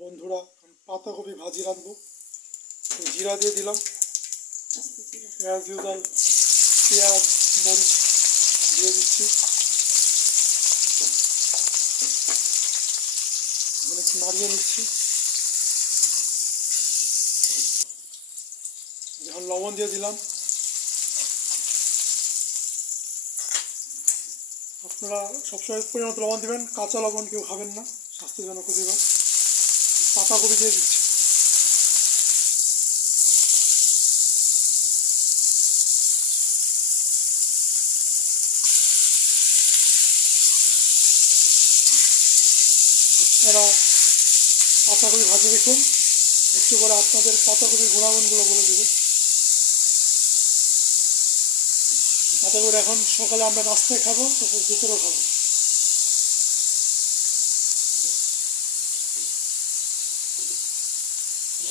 বন্ধুরা পাতাকপি ভাজি রাঁধবো। জিরা দিয়ে দিলাম, অ্যাজ ইউজাল পেঁয়াজ মরিচ দিয়ে দিচ্ছি। একটু নাড়িয়ে নিচ্ছি। যখন লবণ দিয়ে দিলাম, আপনারা সবসময় পরিমাণ মতো লবণ দেবেন, কাঁচা লবণ কেউ খাবেন না, স্বাস্থ্যের জন্য ক্ষতিকর। পাতাকপি দিয়ে দিচ্ছি। আপনারা পাতাকপি ভাজি দেখুন, একটু পরে আপনাদের পাতাকপির গুণাগুণগুলো বলে দেবে। পাতাকপি এখন সকালে আমরা নাস্তায় খাবো, তারপর দুপুরেও খাবো।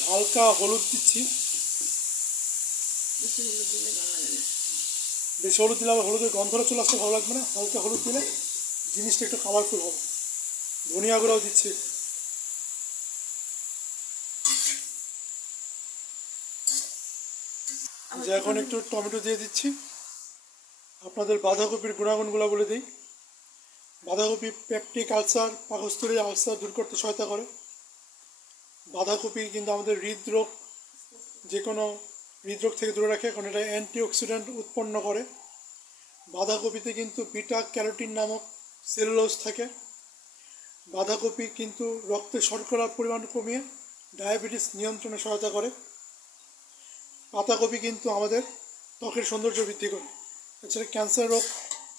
হালকা হলুদ দিচ্ছি। বেশি হলুদ দিলে আবার হলুদের গন্ধটা চলে আসতে ভালো লাগবে না। হালকা হলুদ দিলে জিনিসটা একটু কালারফুল হবে। ধনিয়া গুঁড়াও দিচ্ছি। যে এখন একটু টমেটো দিয়ে দিচ্ছি। আপনাদের বাঁধাকপির গুণাগুণগুলো বলে দিই। বাঁধাকপি পেপটিক আলসার, পাকস্থলী আলসার দূর করতে সহায়তা করে। বাঁধাকপি কিন্তু আমাদের হৃদরোগ, যে কোনো হৃদরোগ থেকে দূরে রাখে, কারণ এটা অ্যান্টিঅক্সিডেন্ট উৎপন্ন করে। বাঁধাকপিতে কিন্তু বিটা ক্যারোটিন নামক সেলুলোজ থাকে। বাঁধাকপি কিন্তু রক্তে শর্করার পরিমাণ কমিয়ে ডায়াবেটিস নিয়ন্ত্রণে সহায়তা করে। পাতাকপি কিন্তু আমাদের ত্বকের সৌন্দর্য বৃদ্ধি করে। এছাড়া ক্যান্সার রোগ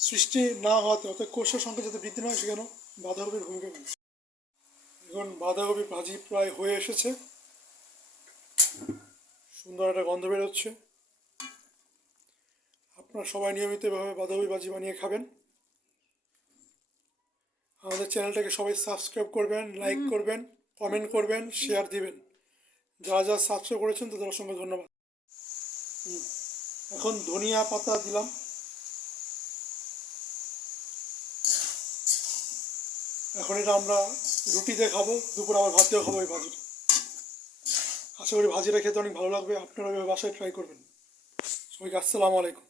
সৃষ্টি না হওয়াতে, অর্থাৎ কোষের সংখ্যা যাতে বৃদ্ধি না হয়, সেখানেও বাঁধাকপির ভূমিকা রয়েছে। এখন বাঁধাকপি ভাজি প্রায় হয়ে এসেছে, সুন্দর একটা গন্ধ বেরোচ্ছে। আপনারা সবাই নিয়মিত এভাবে বাঁধাকপি ভাজি বানিয়ে খাবেন। আমাদের চ্যানেলটাকে সবাই সাবস্ক্রাইব করবেন, লাইক করবেন, কমেন্ট করবেন, শেয়ার দিবেন। যারা যারা সাবস্ক্রাইব করেছেন তাদের অসংখ্য ধন্যবাদ। এখন ধনিয়া পাতা দিলাম। এখন এটা আমরা রুটিতে খাবো, দুপুরে আবার ভাত দিয়ে খাবো এই ভাজিটা। আশা করি ভাজিটা খেতে অনেক ভালো লাগবে। আপনারা বাসায় ট্রাই করবেন। সবাইকে আসসালামু আলাইকুম।